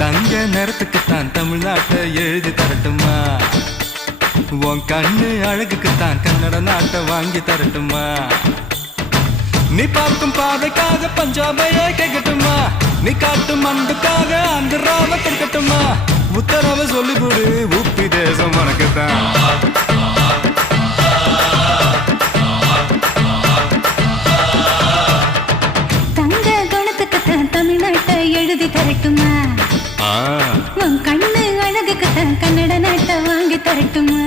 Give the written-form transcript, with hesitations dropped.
தங்க நிறத்துக்குத்தான் தமிழ்நாட்டை எழுதி தரட்டுமா? உன் கண்ணு அழகுக்குத்தான் கன்னட நாட்டை வாங்கி தரட்டுமா? நீ பார்க்கும் பார்வைக்காக பஞ்சாபையே கேட்கட்டுமா? நீ காட்டும் அன்புக்காக ஆந்திராவை கேட்கட்டுமா? உத்தரவு சொல்லிவிடு, உப்பி தேசம் உனக்குத்தான். தங்க குணத்துக்குத்தான் தமிழ்நாட்டை எழுதி தரட்டுமா? உன் கண்ணு அழகுக்குத்தான் கன்னட நாட்டை வாங்கி தரட்டுமா?